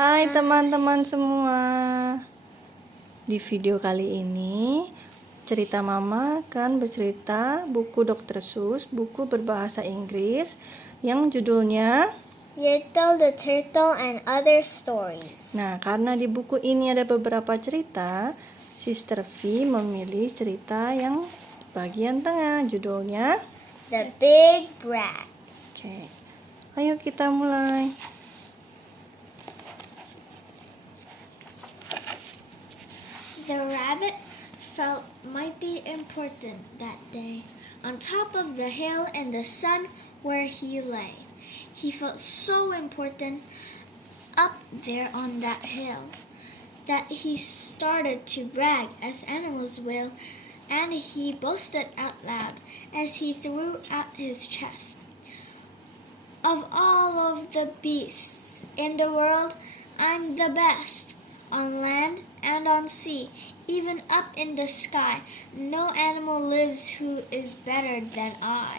Hai teman-teman semua. Di video kali ini cerita mama akan bercerita buku Dr. Seuss, buku berbahasa Inggris yang judulnya Cerita, the Turtle and Other Stories. Nah, karena di buku ini ada beberapa cerita, Sister V memilih cerita yang bagian tengah, judulnya The Big Brat. Oke. Ayo kita mulai. The rabbit felt mighty important that day, on top of the hill in the sun where he lay. He felt so important up there on that hill that he started to brag as animals will, and he boasted out loud as he threw out his chest. Of all of the beasts in the world, I'm the best. On land and on sea, even up in the sky, no animal lives who is better than I.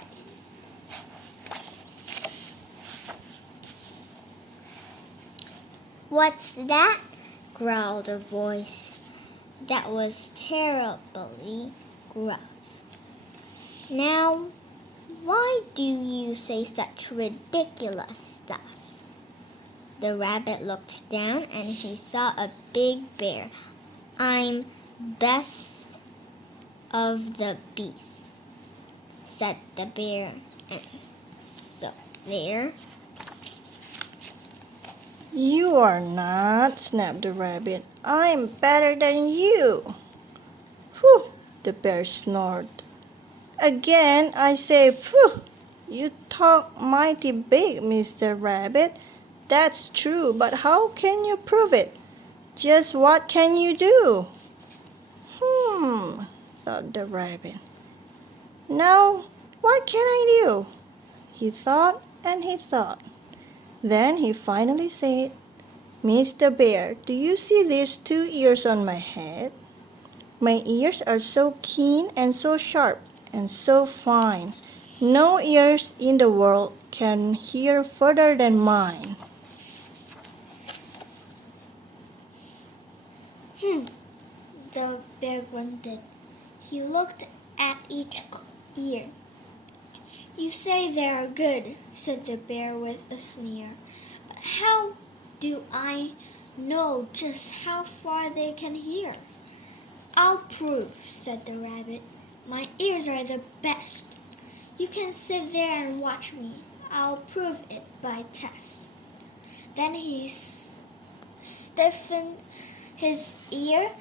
What's that? Growled a voice that was terribly gruff. Now, why do you say such ridiculous stuff? The rabbit looked down and he saw a big bear. I'm best of the beasts, said the bear. And so there. You are not, snapped the rabbit. I'm better than you. Phew, the bear snored. Again, I say, phew, you talk mighty big, Mr. Rabbit. That's true, but how can you prove it? Just what can you do? Thought the rabbit. Now, what can I do? He thought and he thought. Then he finally said, Mr. Bear, do you see these 2 ears on my head? My ears are so keen and so sharp and so fine. No ears in the world can hear further than mine. The bear grunted. He looked at each ear. You say they are good, said the bear with a sneer. But how do I know just how far they can hear? I'll prove, said the rabbit. My ears are the best. You can sit there and watch me. I'll prove it by test. Then he stiffened his ear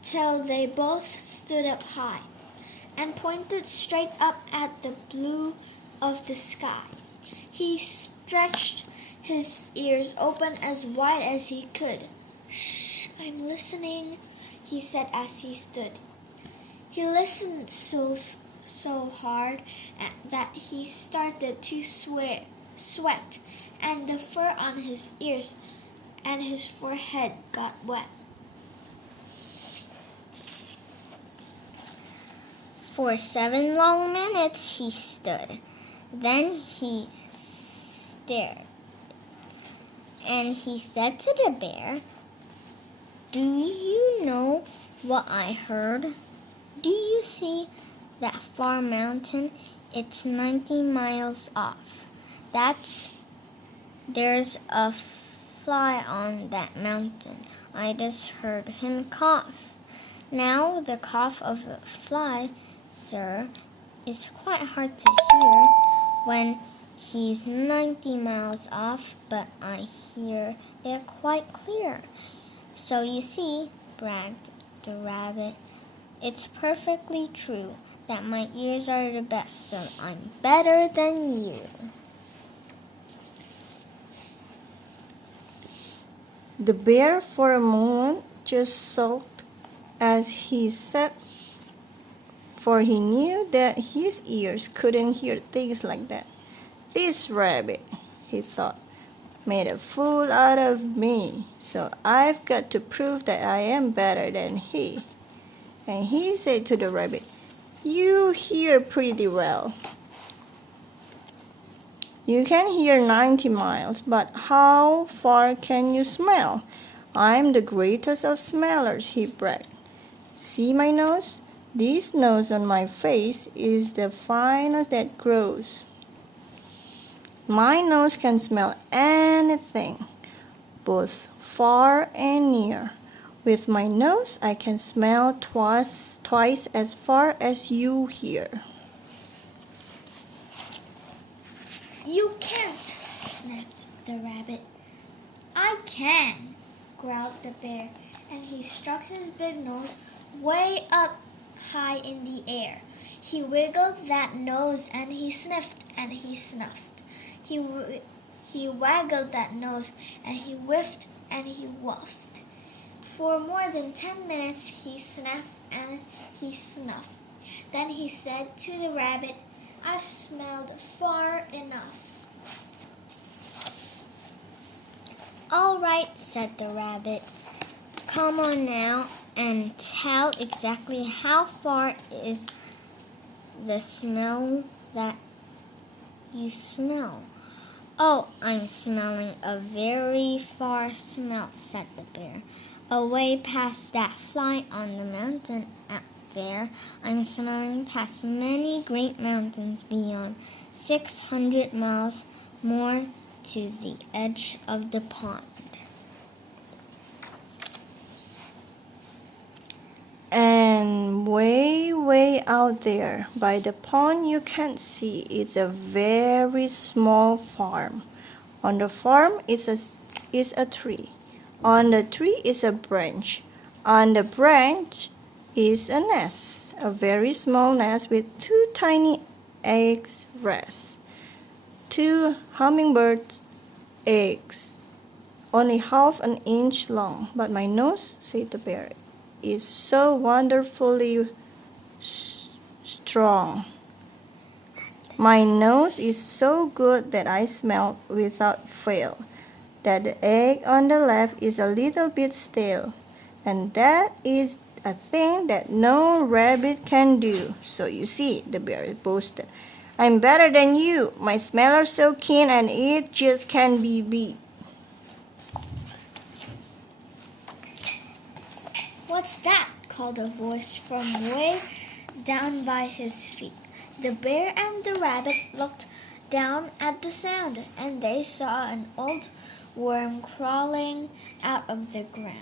till they both stood up high and pointed straight up at the blue of the sky. He stretched his ears open as wide as he could. Shh, I'm listening, he said as he stood. He listened so hard that he started to sweat, and the fur on his ears and his forehead got wet. For 7 long minutes he stood. Then he stared. And he said to the bear, Do you know what I heard? Do you see that far mountain? It's 90 miles off. There's a fly on that mountain. I just heard him cough. Now the cough of a fly, sir, is quite hard to hear when he's 90 miles off, but I hear it quite clear. So you see, bragged the rabbit, it's perfectly true that my ears are the best, so I'm better than you. The bear for a moment just sulked as he sat, for he knew that his ears couldn't hear things like that. This rabbit, he thought, made a fool out of me, so I've got to prove that I am better than he. And he said to the rabbit, You hear pretty well. You can hear 90 miles, but how far can you smell? I'm the greatest of smellers, he bragged. See my nose? This nose on my face is the finest that grows. My nose can smell anything, both far and near. With my nose, I can smell twice as far as you hear. You can't, snapped the rabbit. I can, growled the bear, and he struck his big nose way up high in the air. He wiggled that nose and he sniffed and he snuffed. He waggled that nose and he whiffed and he whuffed. For more than 10 minutes he sniffed and he snuffed. Then he said to the rabbit, I've smelled far enough. All right, said the rabbit. Come on now and tell exactly how far is the smell that you smell. Oh, I'm smelling a very far smell, said the bear. Away past that fly on the mountain out there, I'm smelling past many great mountains beyond 600 miles more to the edge of the pond. And way out there by the pond you can't see, it's a very small farm. On the farm is a tree. On the tree is a branch. On the branch is a nest, a very small nest with 2 tiny eggs rest. 2 hummingbirds' eggs, only half an inch long. But my nose, said the bear, is so wonderfully strong. My nose is so good that I smell without fail. That the egg on the left is a little bit stale, and that is a thing that no rabbit can do. So you see, the bear boasted, I'm better than you. My smell's so keen and it just can't be beat. What's that? Called a voice from way down by his feet. The bear and the rabbit looked down at the sound, and they saw an old worm crawling out of the ground.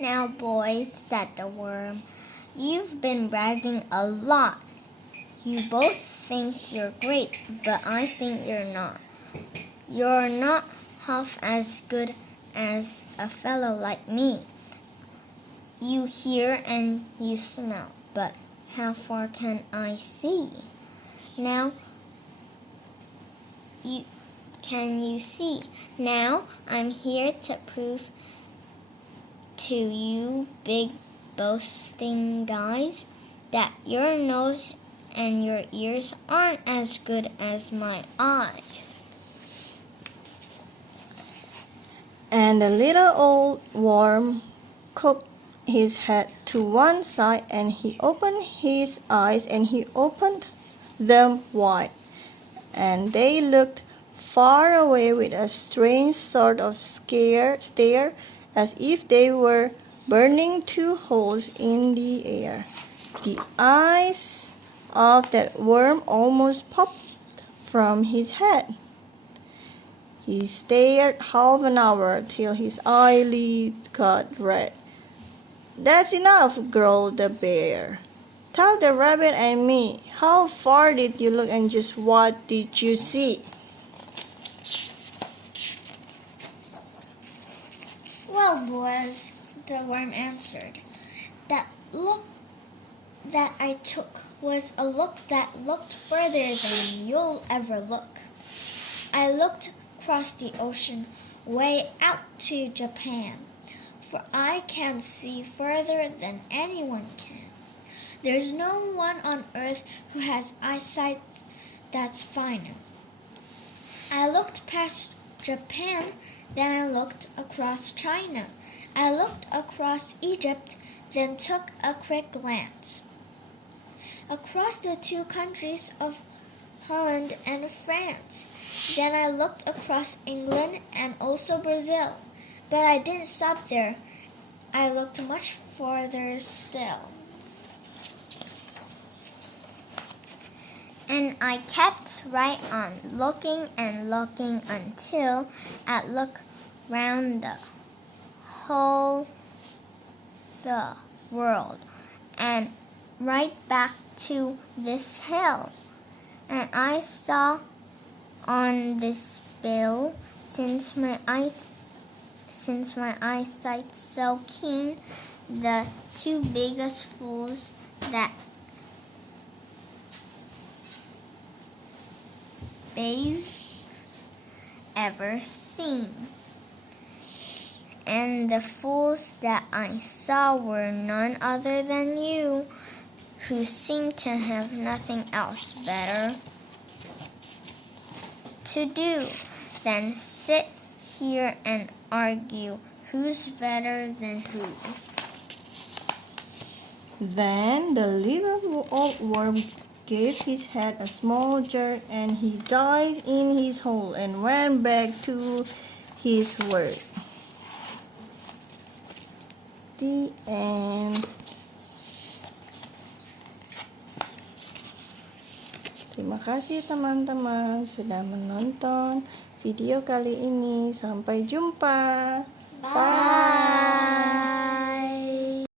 Now, boys, said the worm, you've been bragging a lot. You both think you're great, but I think you're not. You're not half as good as a fellow like me. You hear and you smell, but how far can I see? Now, can you see? Now, I'm here to prove to you big boasting guys that your nose and your ears aren't as good as my eyes. And the little old worm cocked his head to one side, and he opened his eyes, and he opened them wide, and they looked far away with a strange sort of stare, as if they were burning 2 holes in the air. The eyes of that worm almost popped from his head. He stared half an hour till his eyelids got red. That's enough, growled the bear. Tell the rabbit and me, how far did you look and just what did you see? Well, boys, the worm answered, that look that I took was a look that looked further than you'll ever look. I looked across the ocean way out to Japan, for I can see further than anyone can. There's no one on earth who has eyesight that's finer. I looked past Japan, then I looked across China. I looked across Egypt, then took a quick glance across the 2 countries of Holland, and France. Then I looked across England and also Brazil. But I didn't stop there. I looked much farther still. And I kept right on looking and looking until I looked round the whole the world and right back to this hill. And I saw on this bill, since my eyesight's so keen, the two biggest fools that they've ever seen. And the fools that I saw were none other than you, who seem to have nothing else better to do than sit here and argue who's better than who. Then the little old worm gave his head a small jerk, and he dived in his hole and went back to his work. The end. Terima kasih teman-teman sudah menonton video kali ini. Sampai jumpa. Bye.